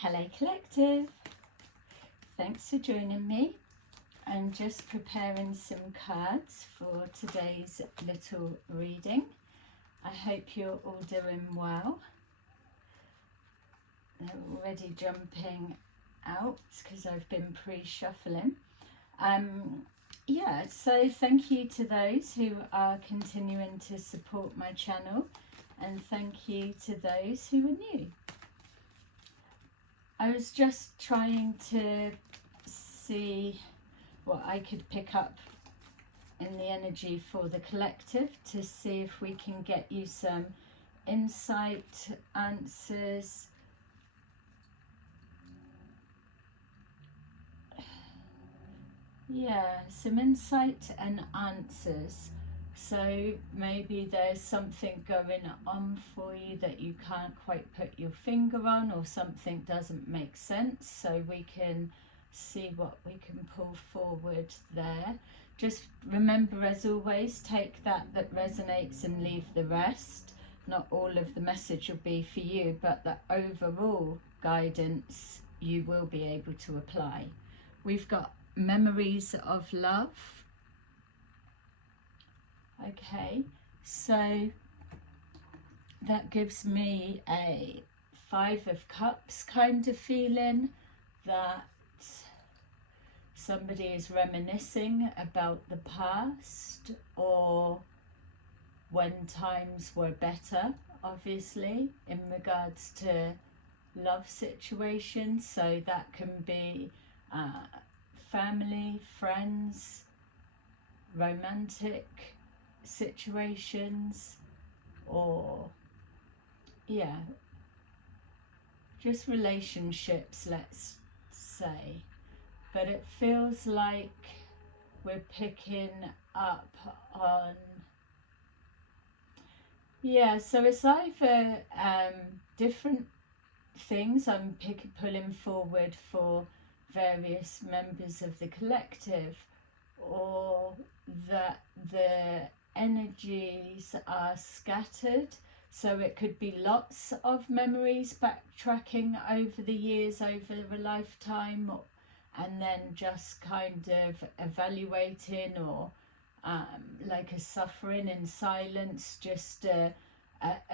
Hello Collective, thanks for joining me. I'm just preparing some cards for today's little reading. I hope you're all doing well. They're already jumping out because I've been pre-shuffling. Yeah, so thank you to those who are continuing to support my channel, and thank you to those who are new. I was just trying to see what I could pick up in the energy for the collective to see if we can get you some insight, answers. Yeah, some insight and answers. So maybe there's something going on for you that you can't quite put your finger on, or something doesn't make sense, so we can see what we can pull forward there. Just remember, as always, take that resonates and leave the rest. Not all of the message will be for you, but the overall guidance you will be able to apply. We've got memories of love. Okay, so that gives me a 5 of Cups kind of feeling, that somebody is reminiscing about the past or when times were better, obviously, in regards to love situations. So that can be family, friends, romantic situations, or yeah, just relationships, let's say. But it feels like we're picking up on, yeah, so it's either different things I'm pulling forward for various members of the collective, or that the energies are scattered. So it could be lots of memories backtracking over the years, over a lifetime, and then just kind of evaluating, or like a suffering in silence, just a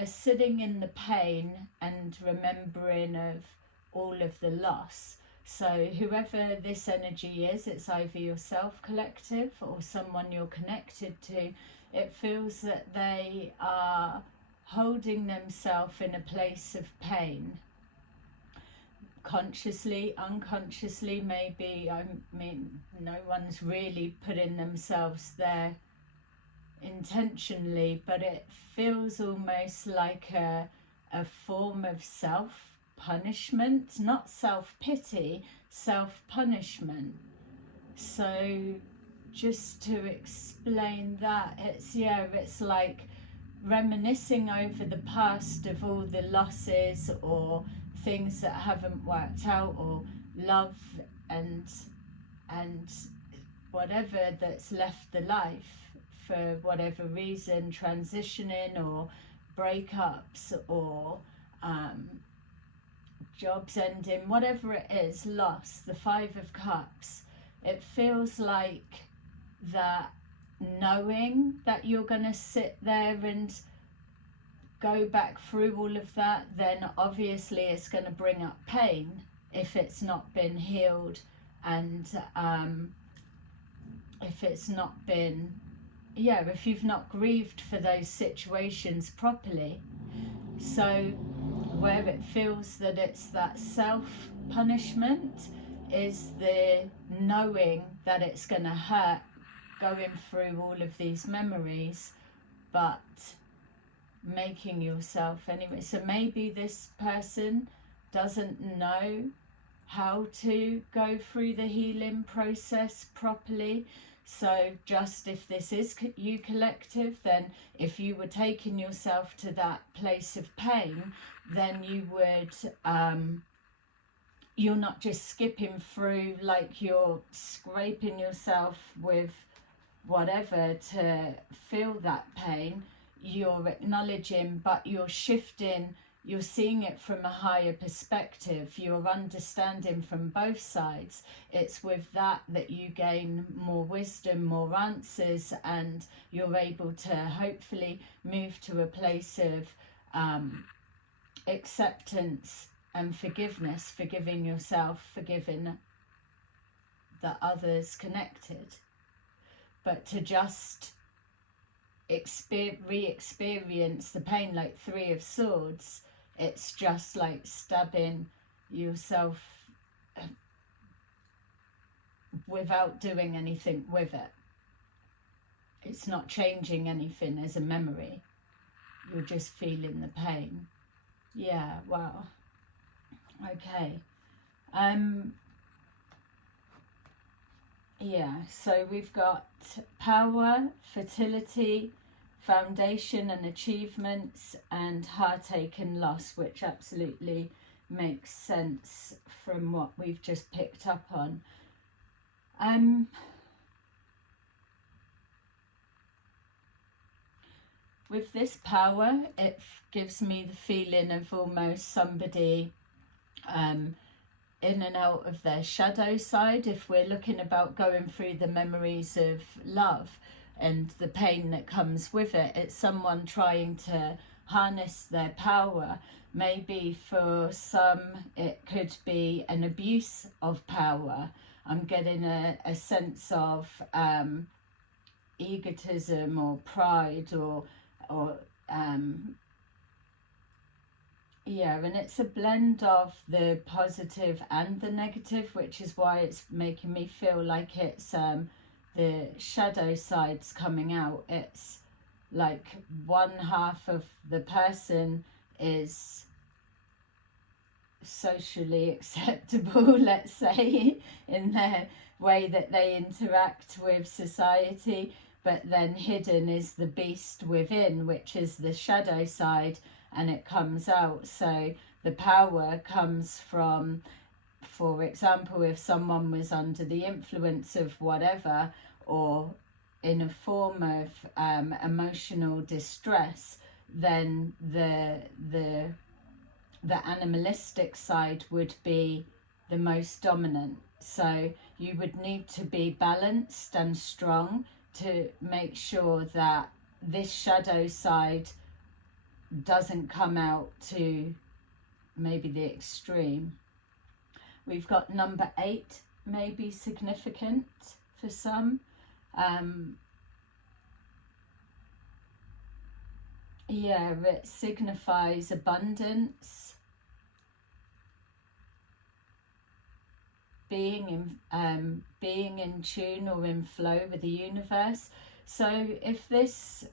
sitting in the pain and remembering of all of the loss. So whoever this energy is, it's either yourself, collective, or someone you're connected to. It feels that they are holding themselves in a place of pain. Consciously, unconsciously, maybe. I mean, no one's really putting themselves there intentionally, but it feels almost like a form of self-punishment, not self-pity, self-punishment. So just to explain that, it's like reminiscing over the past of all the losses or things that haven't worked out, or love and whatever that's left the life for whatever reason, transitioning or breakups, or jobs ending, whatever it is, loss. The 5 of Cups, it feels like that, knowing that you're going to sit there and go back through all of that, then obviously it's going to bring up pain if it's not been healed, and if it's not been, if you've not grieved for those situations properly. So where it feels that it's that self-punishment is the knowing that it's going to hurt going through all of these memories, but making yourself anyway. So maybe this person doesn't know how to go through the healing process properly. So just if this is you, collective, then if you were taking yourself to that place of pain, then you would you're not just skipping through like you're scraping yourself with whatever to feel that pain. You're acknowledging, but you're shifting you're seeing it from a higher perspective, you're understanding from both sides. It's with that that you gain more wisdom, more answers, and you're able to hopefully move to a place of acceptance and forgiveness, forgiving yourself, forgiving the others connected. But to just re-experience the pain, like Three of Swords, it's just like stabbing yourself without doing anything with it. It's not changing anything as a memory. You're just feeling the pain. Yeah, wow. Okay. Yeah, so we've got power, fertility, foundation and achievements, and heartache and loss, which absolutely makes sense from what we've just picked up on. With this power, it gives me the feeling of almost somebody in and out of their shadow side. If we're looking about going through the memories of love and the pain that comes with it, it's someone trying to harness their power. Maybe for some it could be an abuse of power. I'm getting a sense of egotism or pride or yeah, and it's a blend of the positive and the negative, which is why it's making me feel like it's the shadow side's coming out. It's like one half of the person is socially acceptable, let's say, in their way that they interact with society, but then hidden is the beast within, which is the shadow side, and it comes out. So the power comes from, for example, if someone was under the influence of whatever, or in a form of emotional distress, then the animalistic side would be the most dominant. So you would need to be balanced and strong to make sure that this shadow side doesn't come out to maybe the extreme. We've got number 8, maybe significant for some. Yeah, it signifies abundance, being in tune or in flow with the universe. So if this,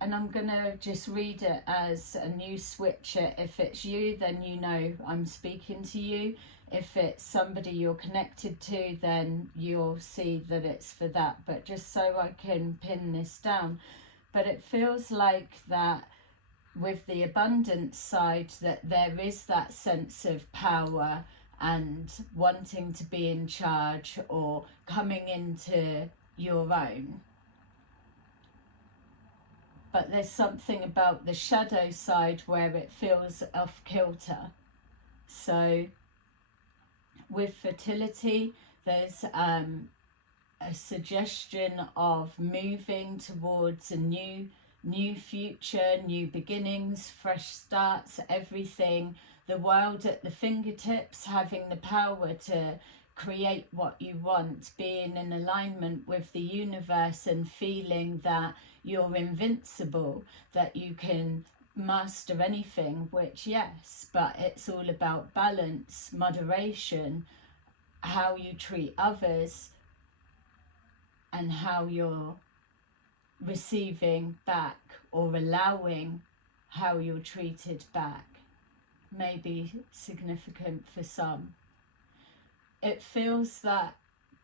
and I'm gonna just read it as a new switcher. If it's you, then you know I'm speaking to you. If it's somebody you're connected to, then you'll see that it's for that. But just so I can pin this down. But it feels like that with the abundance side, that there is that sense of power and wanting to be in charge or coming into your own. But there's something about the shadow side where it feels off kilter. So with fertility, there's a suggestion of moving towards a new future, new beginnings, fresh starts, everything, the world at the fingertips, having the power to create what you want, being in alignment with the universe and feeling that you're invincible, that you can master anything, which yes, but it's all about balance, moderation, how you treat others and how you're receiving back or allowing how you're treated back. Maybe significant for some. It feels that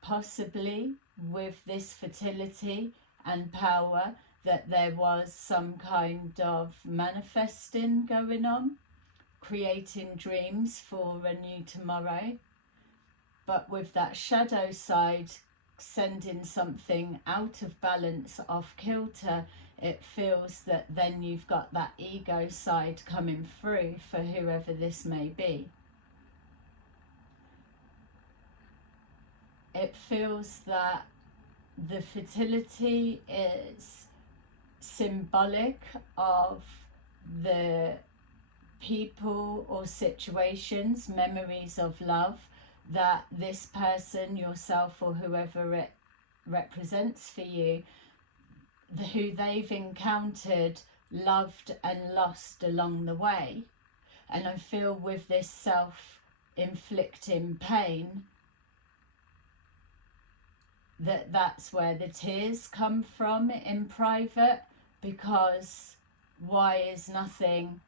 possibly with this fertility and power that there was some kind of manifesting going on, creating dreams for a new tomorrow. But with that shadow side sending something out of balance, off kilter, it feels that then you've got that ego side coming through for whoever this may be. It feels that the fertility is symbolic of the people or situations, memories of love that this person, yourself or whoever it represents for you, who they've encountered, loved and lost along the way. And I feel with this self-inflicting pain, that's where the tears come from in private, because why is nothing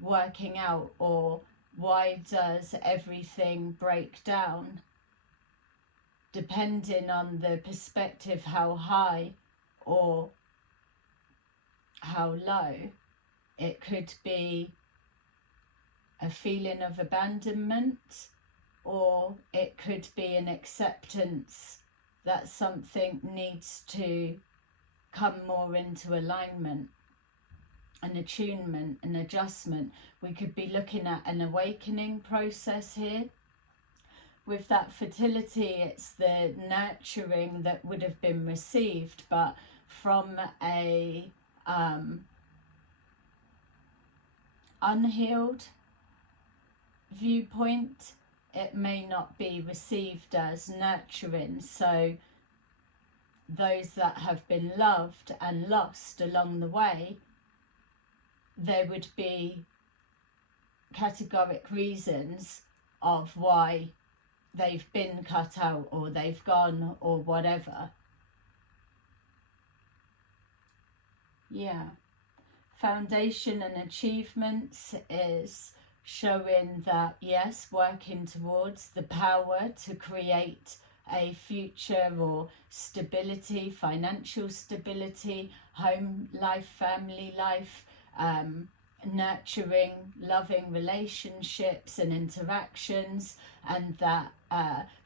working out, or why does everything break down? Depending on the perspective, how high or how low, it could be a feeling of abandonment, or it could be an acceptance that something needs to come more into alignment, an attunement, an adjustment. We could be looking at an awakening process here. With that fertility, it's the nurturing that would have been received, but from a unhealed viewpoint, it may not be received as nurturing. So those that have been loved and lost along the way, there would be categoric reasons of why they've been cut out or they've gone or whatever. Yeah. Foundation and achievements is showing that, yes, working towards the power to create a future or stability, financial stability, home life, family life, nurturing, loving relationships and interactions, and that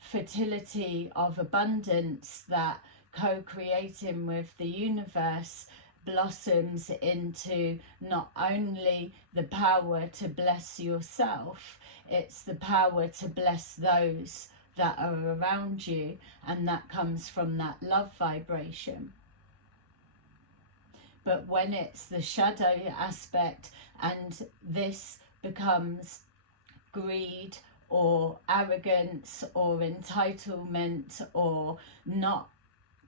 fertility of abundance that co-creating with the universe blossoms into not only the power to bless yourself, it's the power to bless those that are around you, and that comes from that love vibration. But when it's the shadow aspect and this becomes greed or arrogance or entitlement, or not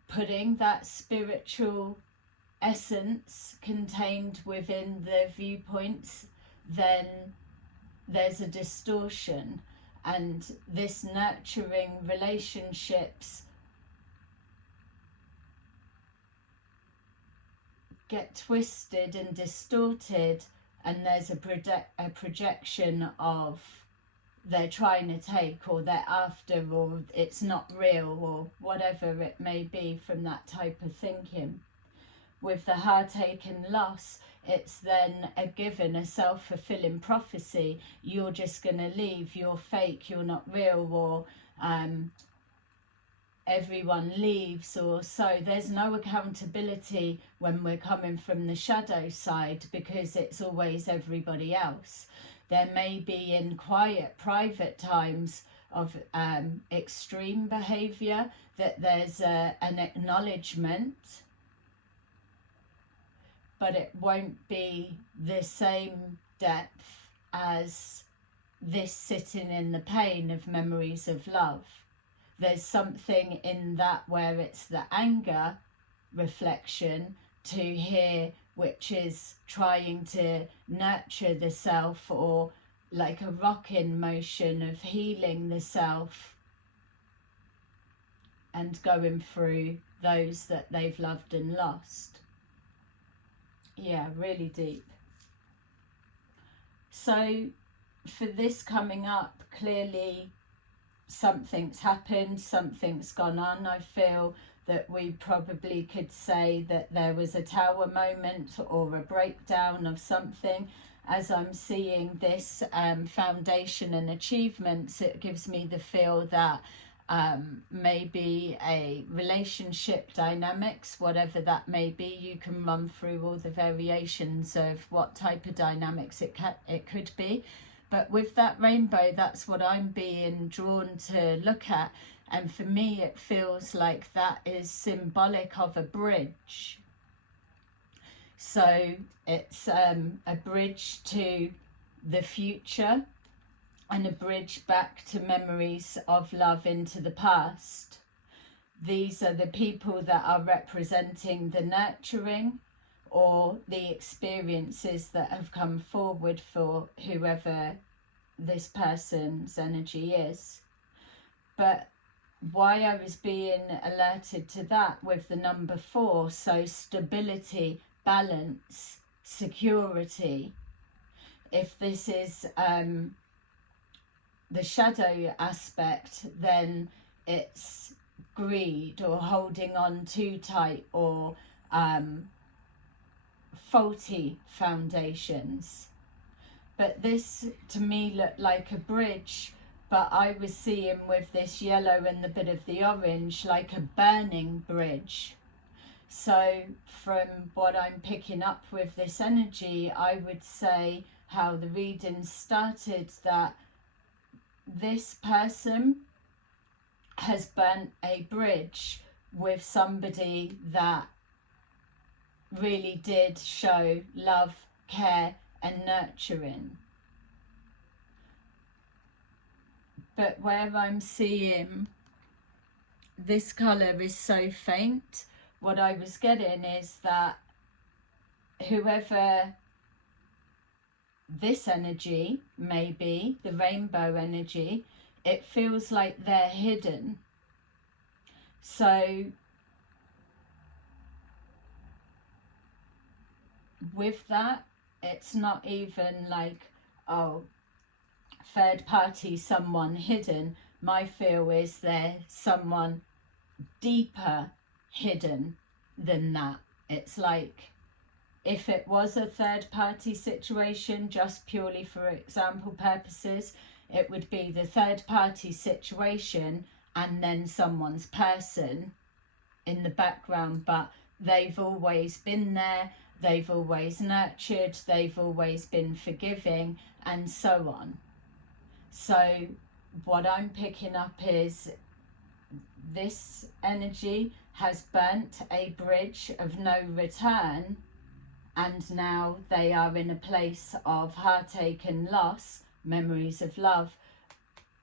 putting that spiritual essence contained within the viewpoints, then there's a distortion, and this nurturing relationships get twisted and distorted, and there's a projection of they're trying to take, or they're after, or it's not real, or whatever it may be from that type of thinking. With the heartache and loss, it's then a given, a self-fulfilling prophecy. You're just going to leave, you're fake, you're not real, or everyone leaves, or so. There's no accountability when we're coming from the shadow side, because it's always everybody else. There may be in quiet, private times of extreme behaviour that there's an acknowledgement, but it won't be the same depth as this sitting in the pain of memories of love. There's something in that where it's the anger reflection to here, which is trying to nurture the self, or like a rocking motion of healing the self and going through those that they've loved and lost. Yeah, really deep. So for this coming up, clearly something's happened, something's gone on. I feel that we probably could say that there was a tower moment or a breakdown of something. As I'm seeing this foundation and achievements, it gives me the feel that maybe a relationship dynamics, whatever that may be. You can run through all the variations of what type of dynamics it could be. But with that rainbow, that's what I'm being drawn to look at. And for me, it feels like that is symbolic of a bridge. So it's a bridge to the future and a bridge back to memories of love into the past. These are the people that are representing the nurturing or the experiences that have come forward for whoever this person's energy is. But why I was being alerted to that with the number 4, so stability, balance, security. If this is the shadow aspect, then it's greed or holding on too tight or faulty foundations. But this to me looked like a bridge, but I was seeing with this yellow and the bit of the orange like a burning bridge. So from what I'm picking up with this energy, I would say how the reading started, that this person has burnt a bridge with somebody that really did show love, care and nurturing. But where I'm seeing this colour is so faint, what I was getting is that whoever this energy may be, the rainbow energy, it feels like they're hidden. So with that, it's not even like, oh, third party, someone hidden. My feel is there's someone deeper hidden than that. It's like, if it was a third party situation, just purely for example purposes, it would be the third party situation and then someone's person in the background, but they've always been there, they've always nurtured, they've always been forgiving, and so on. So what I'm picking up is this energy has burnt a bridge of no return, and now they are in a place of heartache and loss, memories of love,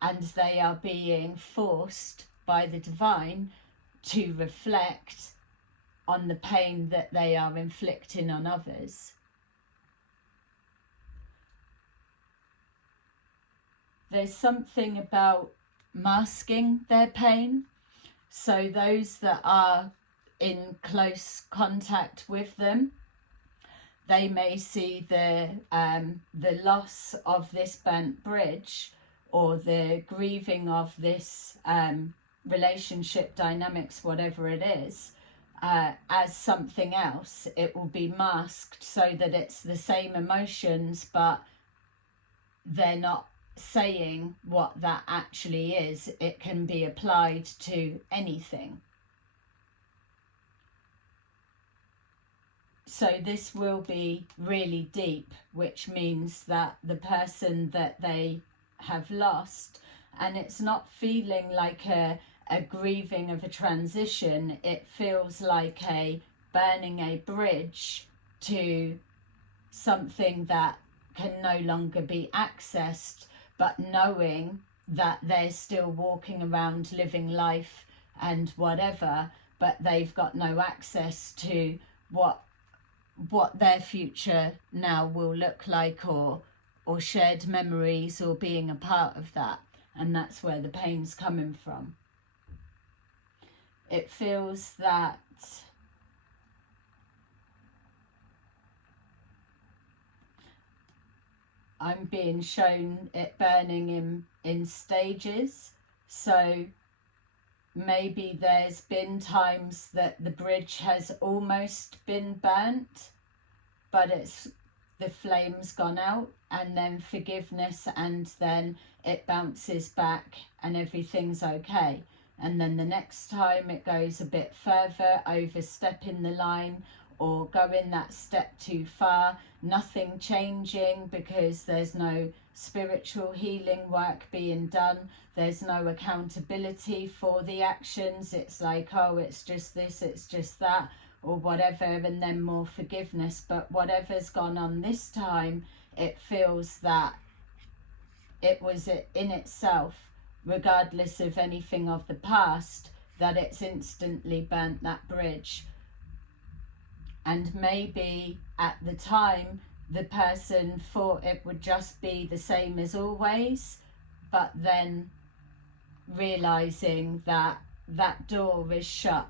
and they are being forced by the divine to reflect on the pain that they are inflicting on others. There's something about masking their pain. So those that are in close contact with them, they may see the loss of this burnt bridge or the grieving of this relationship dynamics, whatever it is, as something else. It will be masked so that it's the same emotions, but they're not saying what that actually is. It can be applied to anything. So this will be really deep, which means that the person that they have lost, and it's not feeling like a grieving of a transition, it feels like a burning a bridge to something that can no longer be accessed, but knowing that they're still walking around living life and whatever, but they've got no access to what their future now will look like, or shared memories, or being a part of that. And that's where the pain's coming from. It feels that I'm being shown it burning in stages. So maybe there's been times that the bridge has almost been burnt, but the flame's gone out, and then forgiveness, and then it bounces back and everything's okay. and then the next time it goes a bit further, overstepping the line or going that step too far, nothing changing because there's no spiritual healing work being done, there's no accountability for the actions. It's like, oh, it's just this, it's just that, or whatever, and then more forgiveness. But whatever's gone on this time, it feels that it was in itself, regardless of anything of the past, that it's instantly burnt that bridge. And maybe at the time the person thought it would just be the same as always, but then realizing that that door is shut.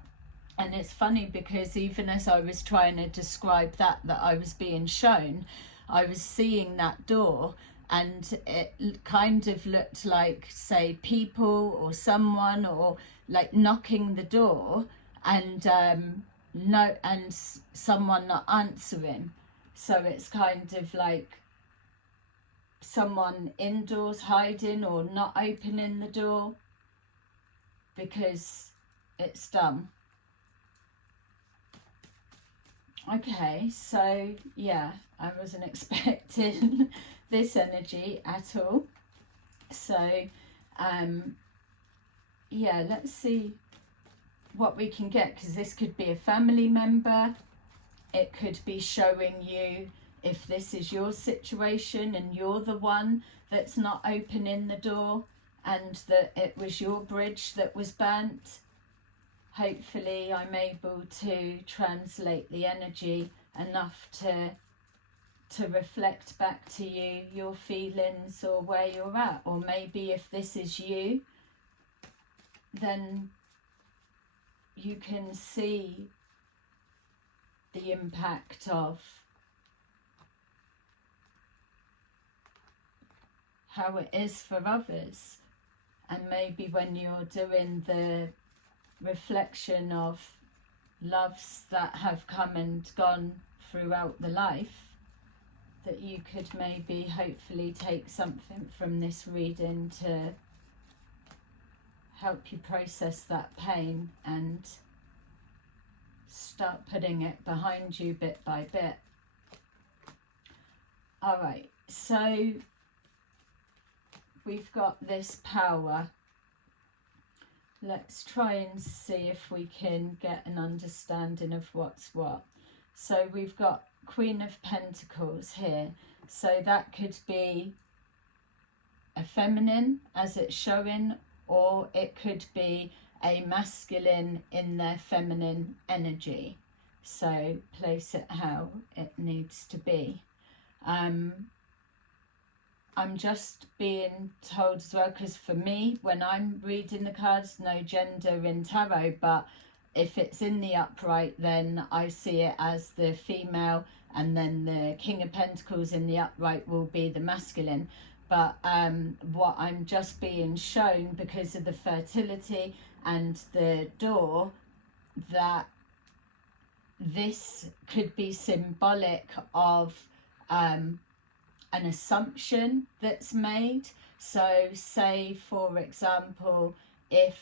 And it's funny because even as I was trying to describe that I was being shown, I was seeing that door, and it kind of looked like, say, people or someone, or like knocking the door, and someone not answering. So it's kind of like someone indoors hiding or not opening the door because it's done. Okay, so yeah, I wasn't expecting this energy at all. So yeah, let's see what we can get, because this could be a family member. It could be showing you if this is your situation and you're the one that's not opening the door and that it was your bridge that was burnt. Hopefully I'm able to translate the energy enough to reflect back to you your feelings or where you're at. Or maybe if this is you, then you can see the impact of how it is for others. And maybe when you're doing the reflection of loves that have come and gone throughout the life, that you could maybe hopefully take something from this reading to help you process that pain and start putting it behind you bit by bit. All right, so we've got this power. Let's try and see if we can get an understanding of what's what. So we've got Queen of Pentacles here. So that could be a feminine as it's showing, or it could be a masculine in their feminine energy. So place it how it needs to be. I'm just being told as well, because for me, when I'm reading the cards, no gender in tarot, but if it's in the upright, then I see it as the female, and then the King of Pentacles in the upright will be the masculine. But what I'm just being shown, because of the fertility and the door, that this could be symbolic of an assumption that's made. So say, for example, if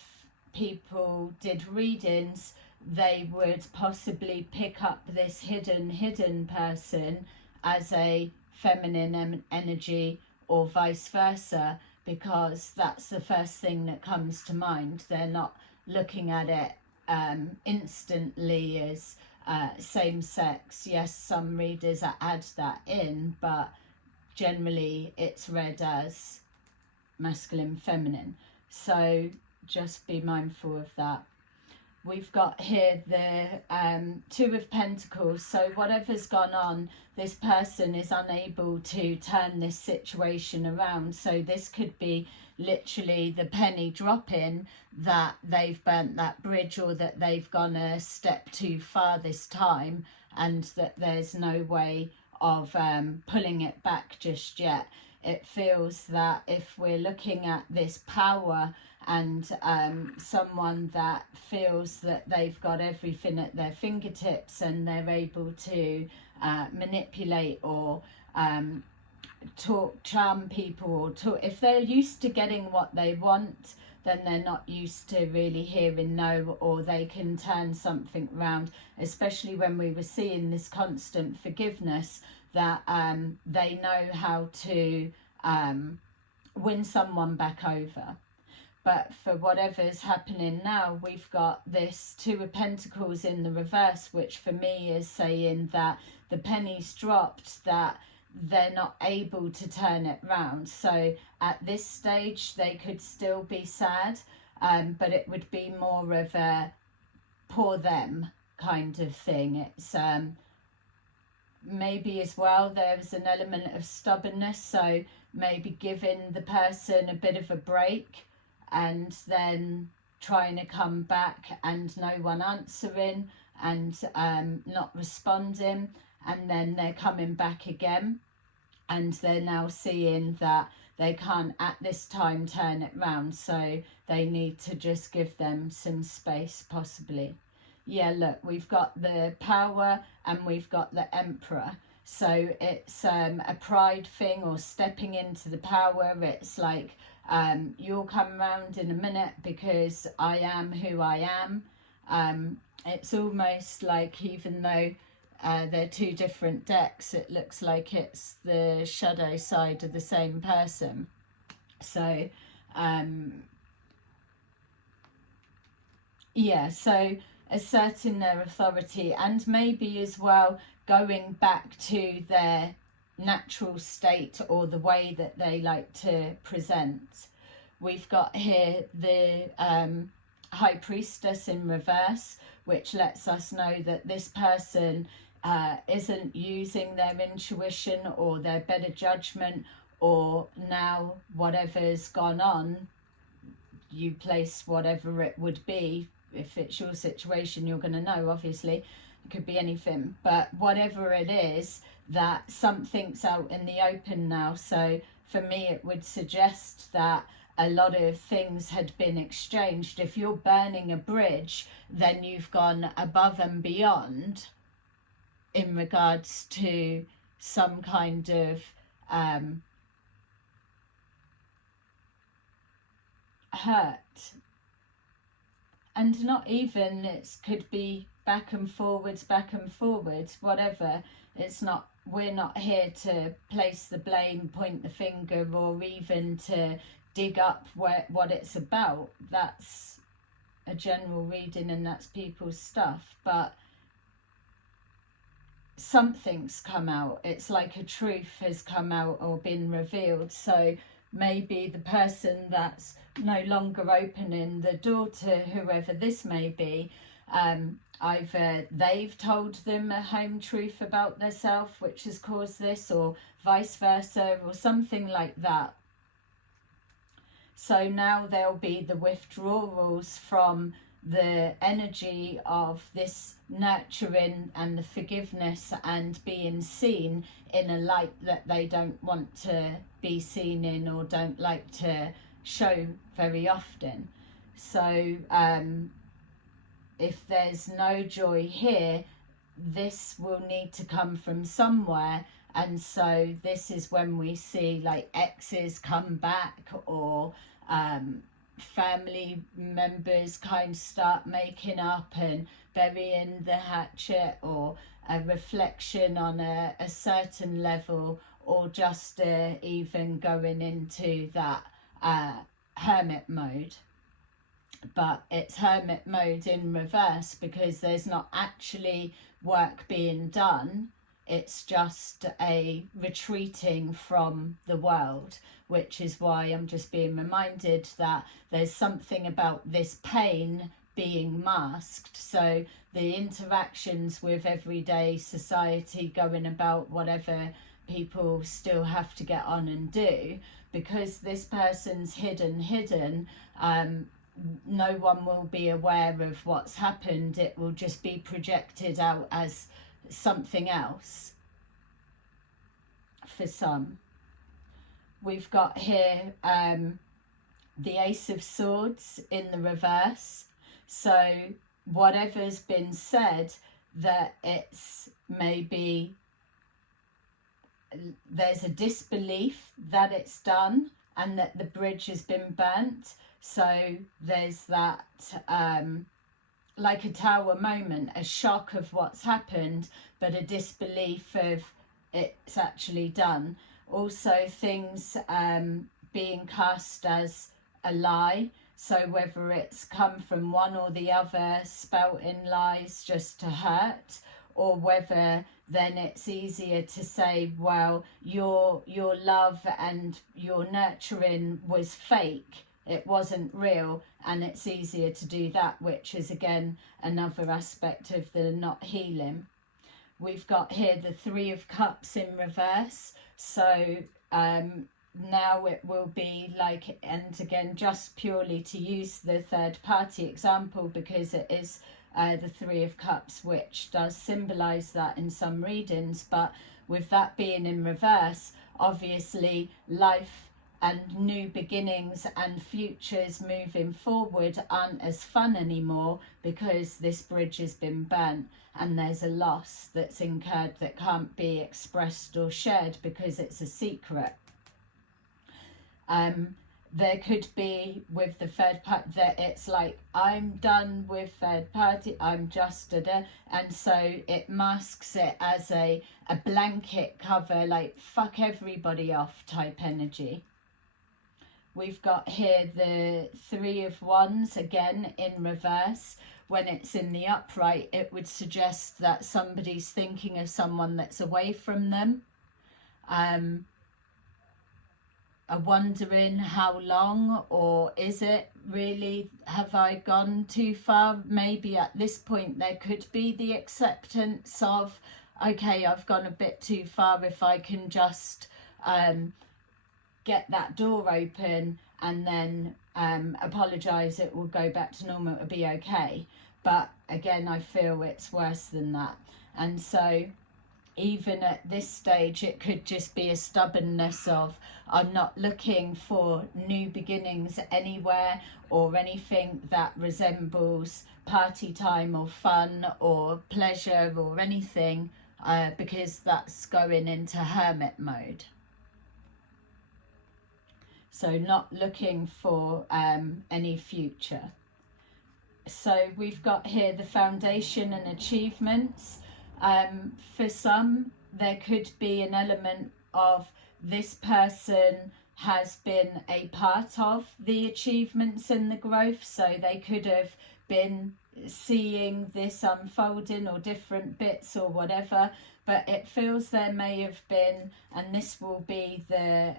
people did readings, they would possibly pick up this hidden person as a feminine energy, or vice versa, because that's the first thing that comes to mind. They're not looking at it instantly as same sex. Yes, some readers add that in, but generally it's read as masculine, feminine. So just be mindful of that. We've got here the Two of Pentacles. So whatever's gone on, this person is unable to turn this situation around. So this could be literally the penny dropping, that they've burnt that bridge, or that they've gone a step too far this time, and that there's no way of pulling it back just yet. It feels that if we're looking at this power and someone that feels that they've got everything at their fingertips and they're able to manipulate or charm people, or if they're used to getting what they want, then they're not used to really hearing no, or they can turn something round, especially when we were seeing this constant forgiveness, that they know how to win someone back over. But for whatever's happening now, we've got this Two of Pentacles in the reverse, which for me is saying that the penny's dropped, that they're not able to turn it round. So at this stage, they could still be sad, but it would be more of a poor them kind of thing. It's maybe as well there's an element of stubbornness, so maybe giving the person a bit of a break and then trying to come back and no one answering and not responding, and then they're coming back again and they're now seeing that they can't at this time turn it round, so they need to just give them some space possibly. Yeah, look, we've got the Power and we've got the Emperor. So it's a pride thing, or stepping into the power. It's like, you'll come round in a minute because I am who I am. It's almost like, even though they're two different decks, it looks like it's the shadow side of the same person. So, yeah, so asserting their authority, and maybe as well going back to their natural state, or the way that they like to present. We've got here the High Priestess in reverse, which lets us know that this person isn't using their intuition or their better judgment, or now whatever's gone on, you place whatever it would be. If it's your situation, you're going to know, obviously. It could be anything, but whatever it is, that something's out in the open now. So for me, it would suggest that a lot of things had been exchanged. If you're burning a bridge, then you've gone above and beyond in regards to some kind of hurt. And not even, it could be back and forwards, whatever. It's not, we're not here to place the blame, point the finger, or even to dig up what it's about. That's a general reading and that's people's stuff. But something's come out. It's like a truth has come out or been revealed. So maybe the person that's no longer opening the door to whoever this may be, either they've told them a home truth about themselves, which has caused this, or vice versa, or something like that. So now there'll be the withdrawals from the energy of this nurturing and the forgiveness, and being seen in a light that they don't want to be seen in, or don't like to show very often. So if there's no joy here, this will need to come from somewhere. And so this is when we see like exes come back, or family members kind of start making up and burying the hatchet, or a reflection on a certain level, or just even going into that hermit mode. But it's hermit mode in reverse, because there's not actually work being done. It's just a retreating from the world, which is why I'm just being reminded that there's something about this pain being masked. So the interactions with everyday society, going about whatever people still have to get on and do, because this person's hidden, no one will be aware of what's happened. It will just be projected out as something else for some. We've got here the Ace of Swords in the reverse. So whatever's been said, that it's maybe there's a disbelief that it's done and that the bridge has been burnt. So there's that like a tower moment, a shock of what's happened, but a disbelief of it's actually done. Also things being cast as a lie, so whether it's come from one or the other, spouting lies just to hurt, or whether then it's easier to say, well, your love and your nurturing was fake, it wasn't real, and it's easier to do that, which is again another aspect of the not healing. We've got here the Three of Cups in reverse, so now it will be like, and again just purely to use the third party example because it is the Three of Cups, which does symbolize that in some readings, but with that being in reverse, obviously life and new beginnings and futures moving forward aren't as fun anymore because this bridge has been burnt and there's a loss that's incurred that can't be expressed or shared because it's a secret. There could be with the third party that it's like, I'm done with third party, I'm just and so it masks it as a blanket cover, like fuck everybody off type energy. We've got here the Three of Wands again in reverse. When it's in the upright, it would suggest that somebody's thinking of someone that's away from them. Are wondering how long, or is it really, have I gone too far? Maybe at this point there could be the acceptance of, okay, I've gone a bit too far, if I can just get that door open and then apologise, it will go back to normal, it'll be okay. But again, I feel it's worse than that. And so even at this stage, it could just be a stubbornness of, I'm not looking for new beginnings anywhere or anything that resembles party time or fun or pleasure or anything, because that's going into hermit mode. So not looking for any future. So we've got here the foundation and achievements. For some, there could be an element of this person has been a part of the achievements and the growth, so they could have been seeing this unfolding or different bits or whatever, but it feels there may have been, and this will be the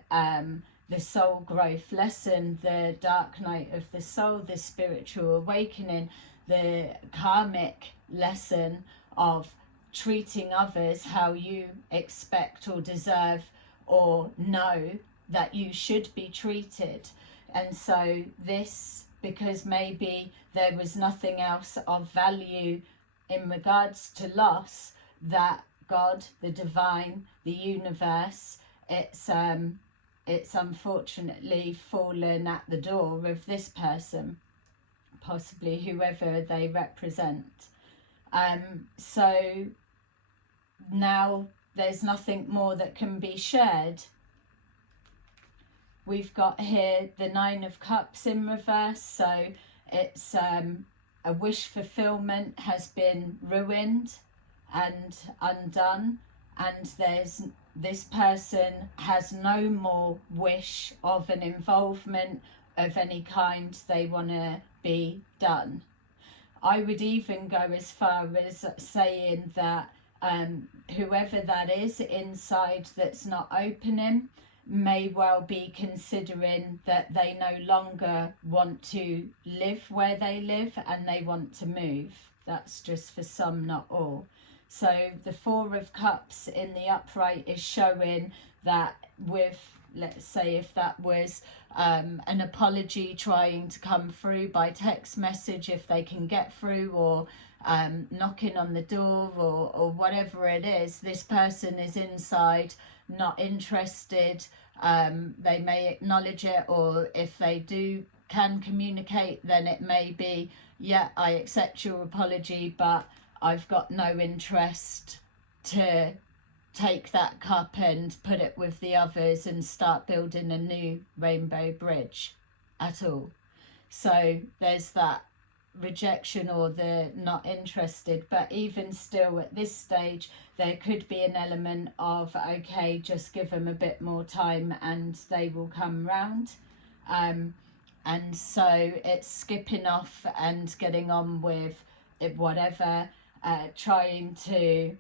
soul growth lesson, the dark night of the soul, the spiritual awakening, the karmic lesson of treating others how you expect or deserve or know that you should be treated. And so this, because maybe there was nothing else of value in regards to loss, that God, the divine, the universe, it's unfortunately fallen at the door of this person, possibly whoever they represent. So now there's nothing more that can be shared. We've got here the Nine of Cups in reverse, so it's a wish fulfillment has been ruined and undone, and there's this person has no more wish of an involvement of any kind. They want to be done. I would even go as far as saying that whoever that is inside that's not opening may well be considering that they no longer want to live where they live and they want to move. That's just for some, not all. So the Four of Cups in the upright is showing that with, let's say if that was an apology trying to come through by text message, if they can get through, or knocking on the door, or whatever it is, this person is inside not interested. They may acknowledge it, or if they do can communicate, then it may be, yeah, I accept your apology, but I've got no interest to take that cup and put it with the others and start building a new rainbow bridge at all. So there's that rejection or the not interested. But even still at this stage, there could be an element of, okay, just give them a bit more time and they will come round. And so it's skipping off and getting on with it, whatever, trying to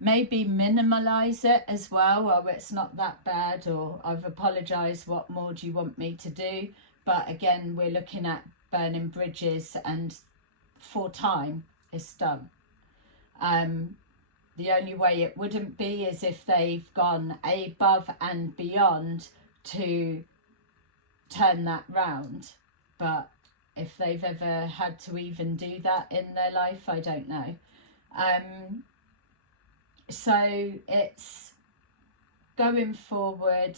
maybe minimalize it as well. Oh, it's not that bad, or I've apologized, what more do you want me to do? But again, we're looking at burning bridges, and for time is done. The only way it wouldn't be is if they've gone above and beyond to turn that round. But if they've ever had to even do that in their life, I don't know. So it's going forward.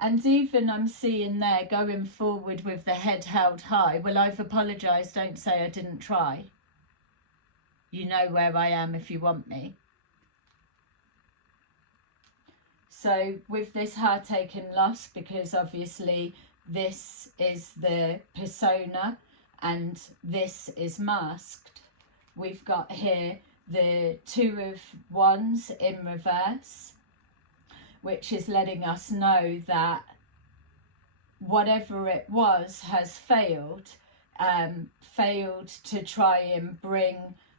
And even I'm seeing there, going forward with the head held high. Well, I've apologised, don't say I didn't try. You know where I am if you want me. So with this heartache and loss, because obviously this is the persona and this is masked, we've got here the Two of Wands in reverse, which is letting us know that whatever it was has failed, failed to try and bring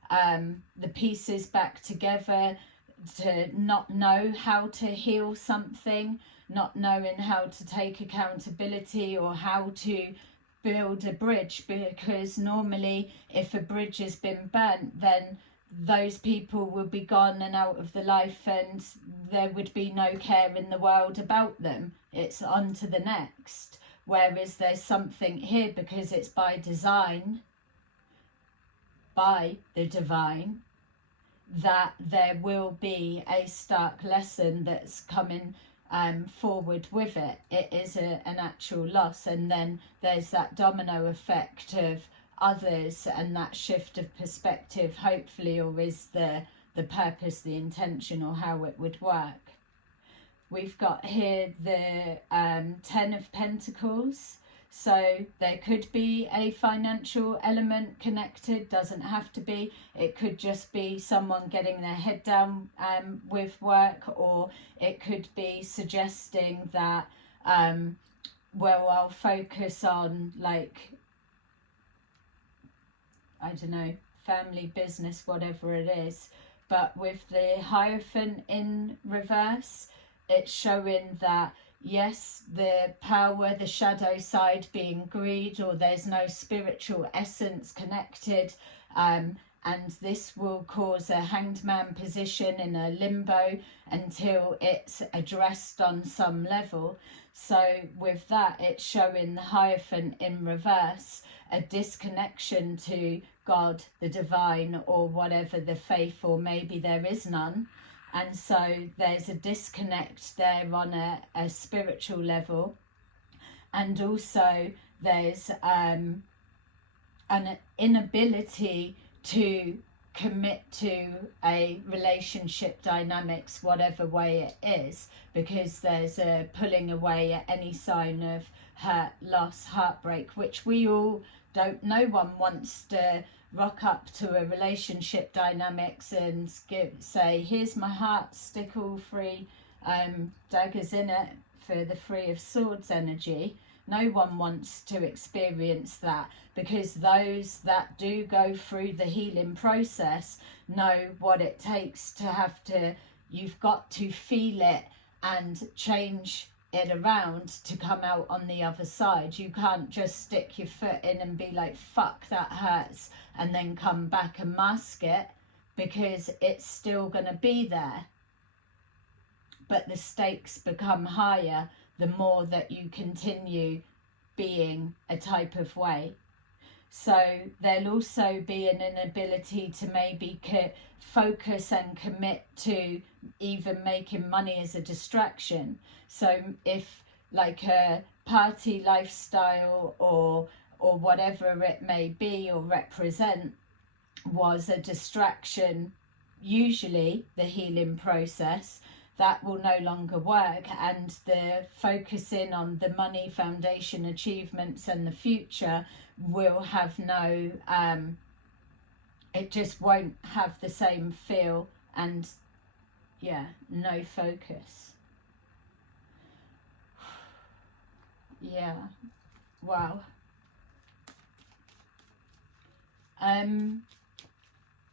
the pieces back together, to not know how to heal something, not knowing how to take accountability or how to build a bridge, because normally if a bridge has been burnt, then those people will be gone and out of the life, and there would be no care in the world about them. It's on to the next. Whereas there's something here, because it's by design, by the divine, that there will be a stark lesson that's coming forward with it. It is an actual loss, and then there's that domino effect of others and that shift of perspective, hopefully, or is the purpose, the intention, or how it would work. We've got here the 10 of Pentacles. So there could be a financial element connected, doesn't have to be. It could just be someone getting their head down with work, or it could be suggesting that, well, I'll focus on, like, I don't know, family, business, whatever it is. But with the Hierophant in reverse, it's showing that, yes, the power, the shadow side being greed, or there's no spiritual essence connected, and this will cause a hanged man position in a limbo until it's addressed on some level. So with that, it's showing the Hierophant in reverse, a disconnection to God, the divine, or whatever the faith, or maybe there is none. And so there's a disconnect there on a spiritual level. And also there's an inability to commit to a relationship dynamics, whatever way it is, because there's a pulling away at any sign of hurt, loss, heartbreak, which we all don't. No one wants to rock up to a relationship dynamics and say, here's my heart, stick all three daggers in it for the Three of Swords energy. No one wants to experience that, because those that do go through the healing process know what it takes to have to, you've got to feel it and change it around to come out on the other side. You can't just stick your foot in and be like, fuck, that hurts, and then come back and mask it, because it's still going to be there. But the stakes become higher the more that you continue being a type of way. So there'll also be an inability to maybe focus and commit to even making money as a distraction. So if like a party lifestyle or whatever it may be or represent was a distraction usually the healing process, that will no longer work, and the focusing on the money, foundation, achievements and the future will have no it just won't have the same feel, and yeah, no focus. Yeah, wow.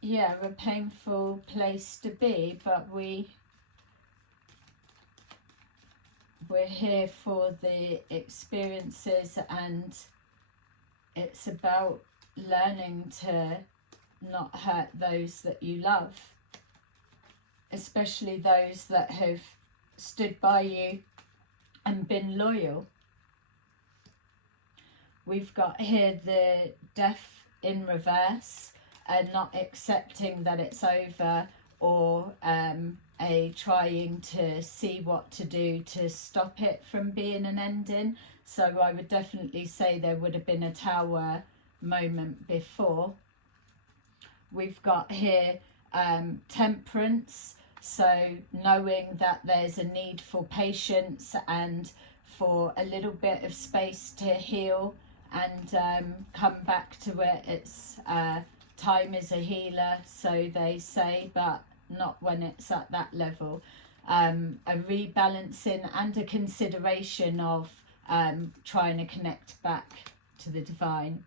Yeah, a painful place to be, but we're here for the experiences, and it's about learning to not hurt those that you love, especially those that have stood by you and been loyal. We've got here the death in reverse, and not accepting that it's over, or a trying to see what to do to stop it from being an ending. So I would definitely say there would have been a Tower moment before. We've got here temperance, so knowing that there's a need for patience and for a little bit of space to heal and come back to it. It's time is a healer, so they say, but not when it's at that level. A rebalancing and a consideration of trying to connect back to the divine.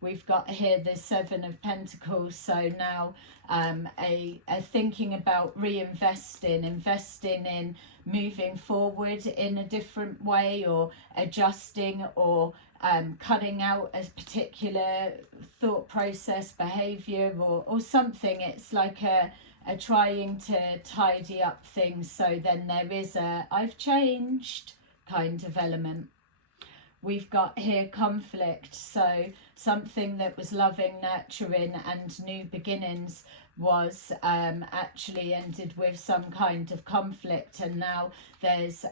We've got here the Seven of Pentacles, so now a thinking about reinvesting, investing in moving forward in a different way, or adjusting, or cutting out a particular thought process, behaviour, or something. It's like a trying to tidy up things, so then there is a I've changed kind of element. We've got here conflict, so something that was loving, nurturing and new beginnings was actually ended with some kind of conflict, and now there's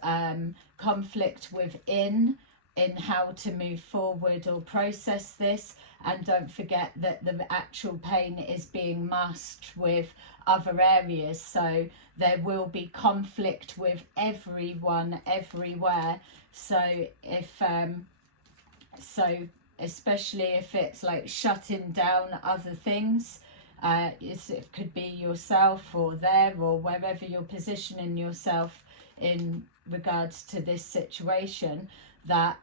conflict within in how to move forward or process this. And don't forget that the actual pain is being masked with other areas, so there will be conflict with everyone everywhere. So if especially if it's like shutting down other things, it could be yourself or there or wherever you're positioning yourself in regards to this situation, that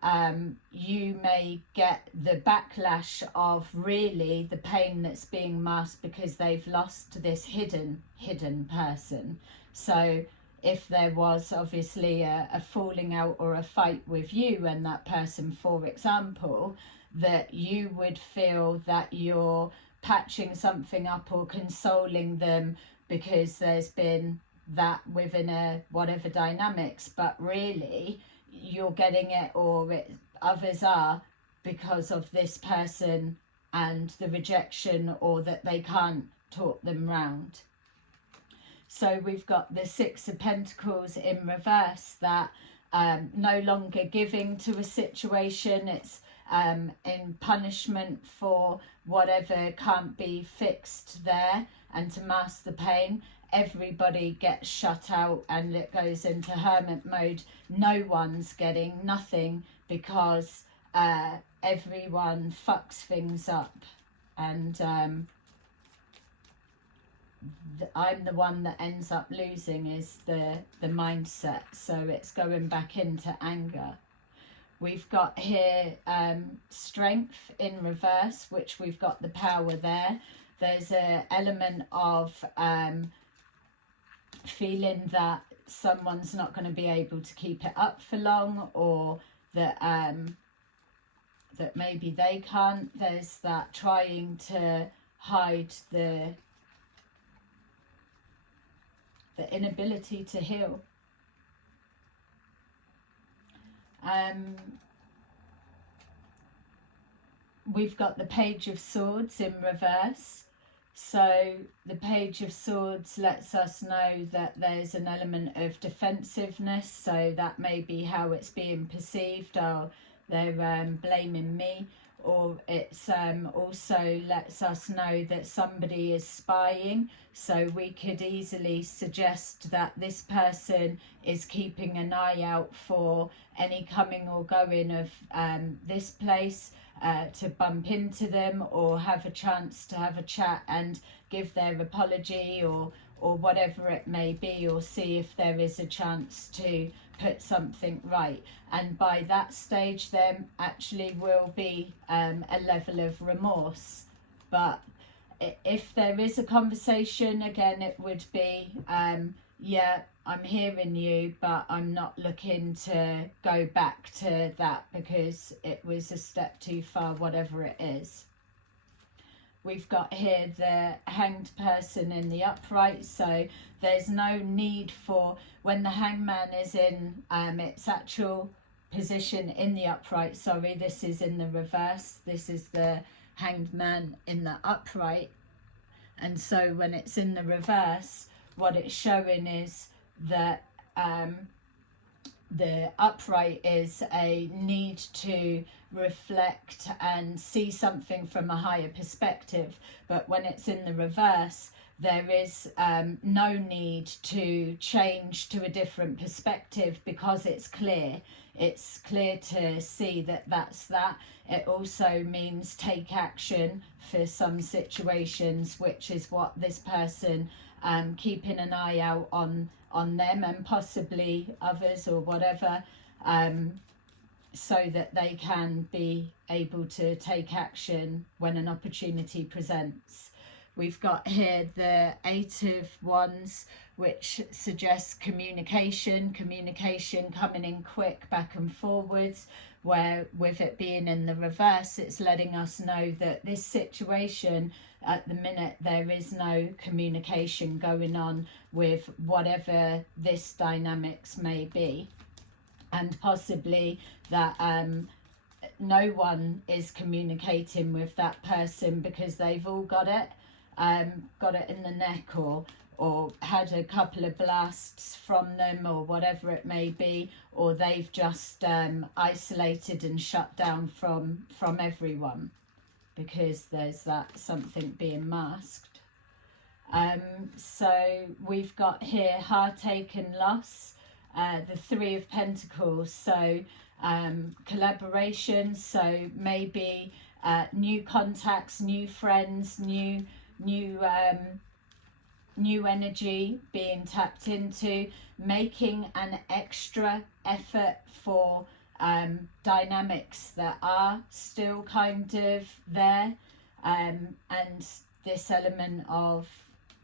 you may get the backlash of really the pain that's being masked because they've lost this hidden person. So if there was obviously a falling out or a fight with you and that person, for example, that you would feel that you're patching something up or consoling them because there's been that within a whatever dynamics, but really you're getting it, or others are, because of this person and the rejection, or that they can't talk them round. So we've got the Six of Pentacles in reverse, that no longer giving to a situation. It's in punishment for whatever can't be fixed there, and to mask the pain. Everybody gets shut out and it goes into hermit mode. No one's getting nothing because everyone fucks things up, and I'm the one that ends up losing is the mindset. So it's going back into anger. We've got here strength in reverse, which we've got the power there. There's an element of feeling that someone's not going to be able to keep it up for long, or that that maybe they can't. There's that trying to hide the inability to heal. We've got the Page of Swords in reverse. So the Page of Swords lets us know that there's an element of defensiveness. So that may be how it's being perceived. Oh, they're blaming me. or it's also lets us know that somebody is spying. So we could easily suggest that this person is keeping an eye out for any coming or going of this place, to bump into them or have a chance to have a chat and give their apology, or whatever it may be, or see if there is a chance to put something right. And by that stage there actually will be a level of remorse. But if there is a conversation, again, it would be yeah, I'm hearing you, but I'm not looking to go back to that because it was a step too far, whatever it is. We've got here the hanged person in the upright, so there's no need for, when the hangman is in its actual position in the upright, sorry, this is in the reverse, this is the hanged man in the upright, and so when it's in the reverse, what it's showing is that the upright is a need to reflect and see something from a higher perspective, but when it's in the reverse, there is no need to change to a different perspective because it's clear. It's clear to see that that's that. It also means take action for some situations, which is what this person keeping an eye out on them and possibly others or whatever, so that they can be able to take action when an opportunity presents. We've got here the Eight of Wands, which suggests communication coming in quick, back and forwards, where with it being in the reverse, it's letting us know that this situation at the minute, there is no communication going on with whatever this dynamics may be, and possibly that no one is communicating with that person because they've all got it in the neck, or had a couple of blasts from them, or whatever it may be, or they've just isolated and shut down from everyone because there's that something being masked. So we've got here heartache and loss, the Three of Pentacles, so collaboration, so maybe new contacts, new friends, new energy being tapped into, making an extra effort for dynamics that are still kind of there, and this element of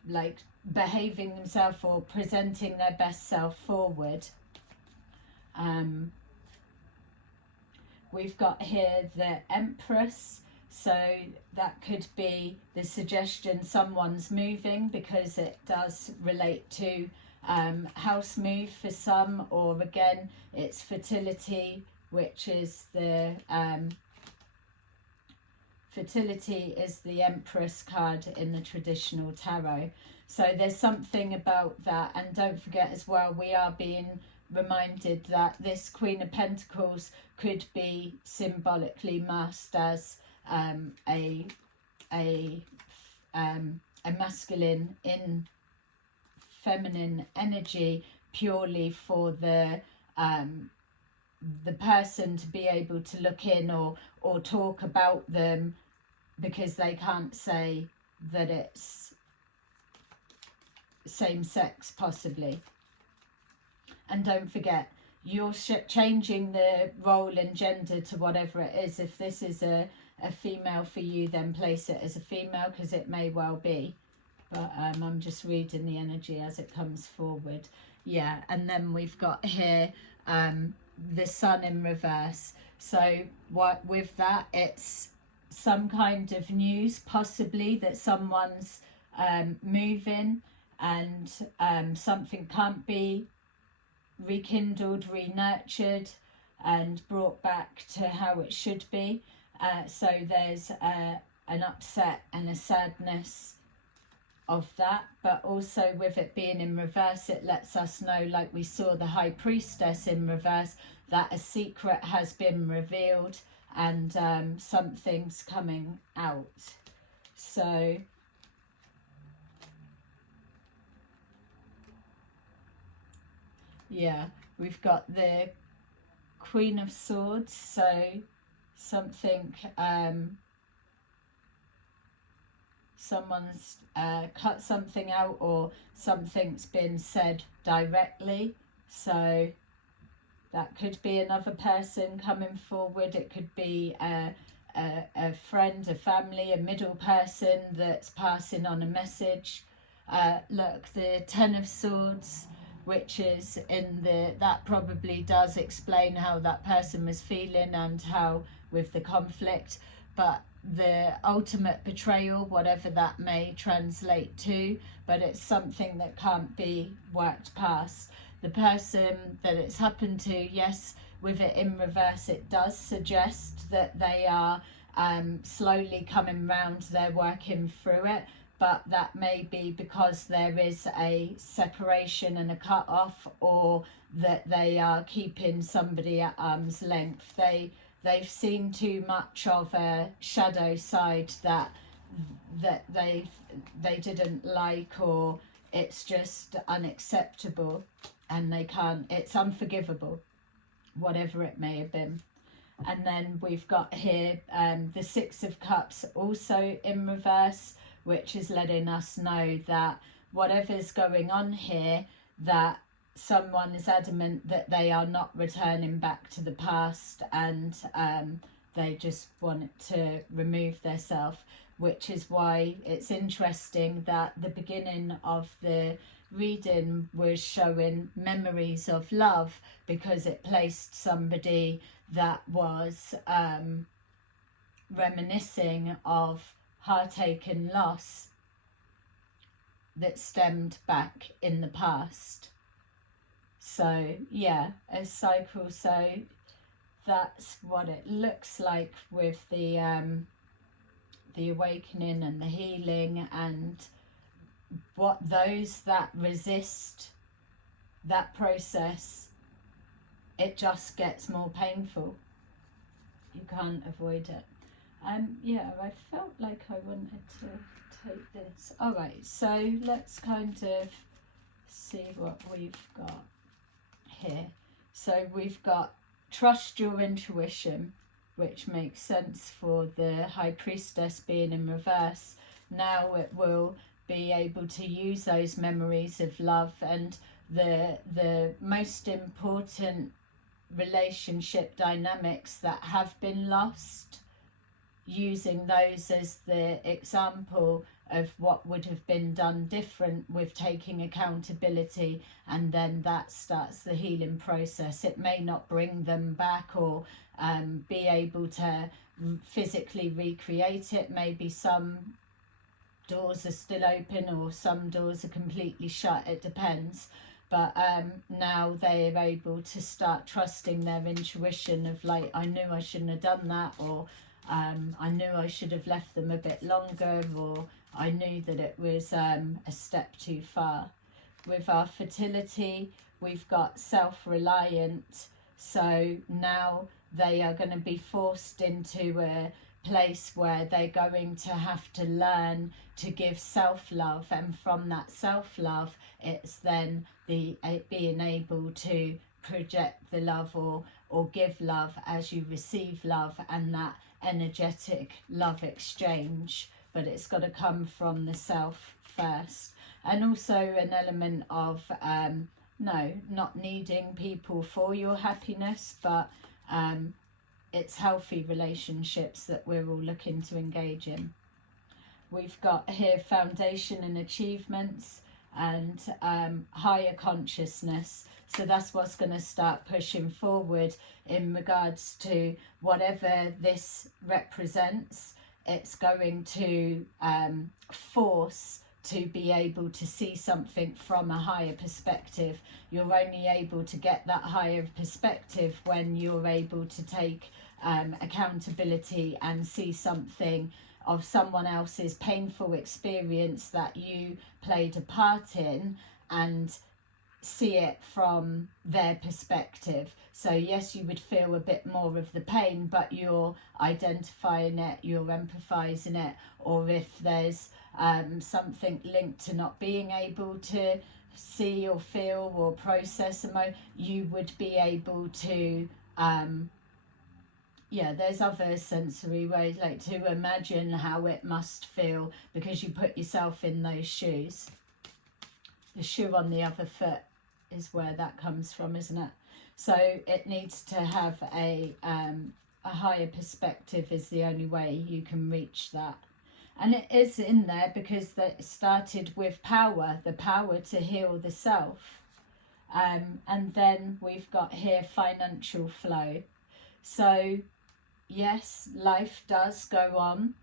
like behaving themselves or presenting their best self forward. We've got here the Empress, so that could be the suggestion someone's moving, because it does relate to house move for some, or again it's fertility, which is the fertility is the Empress card in the traditional tarot. So there's something about that, and don't forget as well, we are being reminded that this Queen of Pentacles could be symbolically masked as a masculine in feminine energy, purely for the person to be able to look in or talk about them, because they can't say that it's same sex possibly. And don't forget, you're changing the role and gender to whatever it is. If this is a female for you, then place it as a female, because it may well be. But I'm just reading the energy as it comes forward. Yeah, and then we've got here the Sun in reverse. So what with that, it's some kind of news, possibly that someone's moving, and something can't be rekindled, re-nurtured and brought back to how it should be. So there's an upset and a sadness of that, but also with it being in reverse, it lets us know, like we saw the High Priestess in reverse, that a secret has been revealed and something's coming out. So yeah, we've got the Queen of Swords, so something, someone's cut something out, or something's been said directly. So that could be another person coming forward. It could be a friend, a family, a middle person that's passing on a message. Look, the Ten of Swords, which is in the, that probably does explain how that person was feeling and how with the conflict, but the ultimate betrayal, whatever that may translate to, but it's something that can't be worked past. The person that it's happened to, yes, with it in reverse, it does suggest that they are slowly coming round, they're working through it, but that may be because there is a separation and a cut off, or that they are keeping somebody at arm's length. They've seen too much of a shadow side that they didn't like, or it's just unacceptable, and they can't, it's unforgivable, whatever it may have been. And then we've got here the Six of Cups also in reverse, which is letting us know that whatever's going on here, that someone is adamant that they are not returning back to the past, and they just want to remove themselves, which is why it's interesting that the beginning of the reading was showing memories of love, because it placed somebody that was reminiscing of heartache and loss that stemmed back in the past. So yeah, a cycle. So that's what it looks like with the awakening and the healing, and what those that resist that process, it just gets more painful. You can't avoid it. Yeah, I felt like I wanted to take this. All right, so let's kind of see what we've got here. So we've got trust your intuition, which makes sense for the High Priestess being in reverse. Now it will be able to use those memories of love and the most important relationship dynamics that have been lost, using those as the example of what would have been done different, with taking accountability, and then that starts the healing process. It may not bring them back or be able to physically recreate it. Maybe some doors are still open or some doors are completely shut, it depends. But now they are able to start trusting their intuition of like, I knew I shouldn't have done that, or I knew I should have left them a bit longer, or I knew that it was a step too far. With our fertility, we've got self-reliant. So now they are going to be forced into a place where they're going to have to learn to give self-love, and from that self-love, it's then the being able to project the love, or give love as you receive love, and that energetic love exchange. But it's got to come from the self first. And also an element of no, not needing people for your happiness, but it's healthy relationships that we're all looking to engage in. We've got here foundation and achievements, and higher consciousness. So that's what's going to start pushing forward in regards to whatever this represents. It's going to force to be able to see something from a higher perspective. You're only able to get that higher perspective when you're able to take accountability and see something of someone else's painful experience that you played a part in, and see it from their perspective. So yes, you would feel a bit more of the pain, but you're identifying it, you're empathizing it. Or if there's something linked to not being able to see or feel or process you would be able to there's other sensory ways, like to imagine how it must feel, because you put yourself in those shoes. The shoe on the other foot is where that comes from, isn't it? So it needs to have a higher perspective is the only way you can reach that. And it is in there because that started with power, the power to heal the self. And then we've got here financial flow. So yes, life does go on.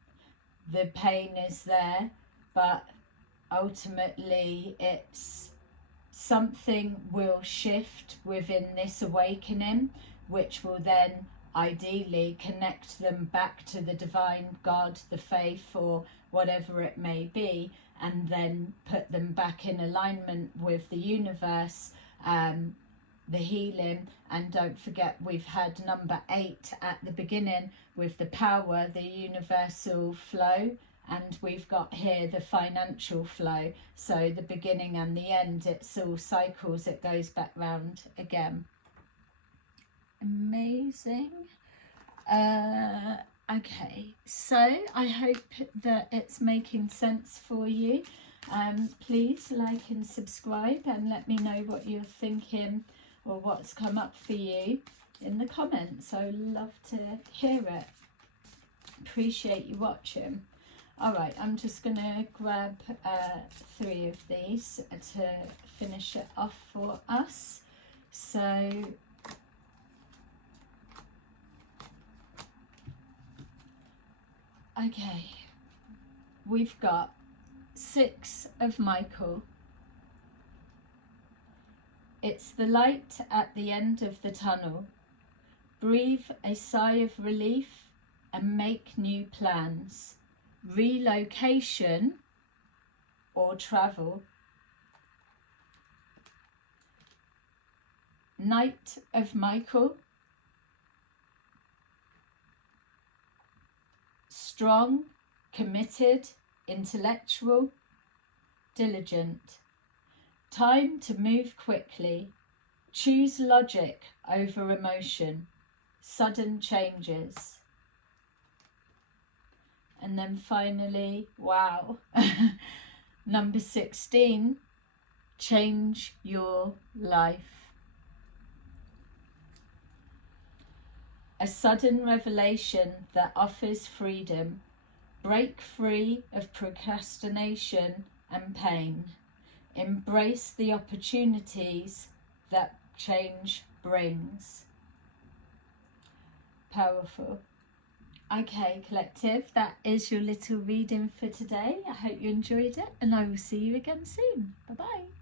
The pain is there, but ultimately it's something will shift within this awakening, which will then ideally connect them back to the divine God, the faith, or whatever it may be, and then put them back in alignment with the universe, the healing. And don't forget, we've had number 8 at the beginning with the power, the universal flow, and we've got here the financial flow. So the beginning and the end, it's all cycles, it goes back round again. Amazing. Okay, so I hope that it's making sense for you. Please like and subscribe and let me know what you're thinking or what's come up for you in the comments. I love to hear it. Appreciate you watching. All right, I'm just going to grab 3 of these to finish it off for us. So okay, we've got 6 of Michael. It's the light at the end of the tunnel. Breathe a sigh of relief and make new plans. Relocation or travel. Knight of Michael. Strong, committed, intellectual, diligent. Time to move quickly. Choose logic over emotion. Sudden changes. And then finally, wow, number 16, change your life. A sudden revelation that offers freedom. Break free of procrastination and pain. Embrace the opportunities that change brings. Powerful. Okay, collective, that is your little reading for today. I hope you enjoyed it, and I will see you again soon. Bye-bye.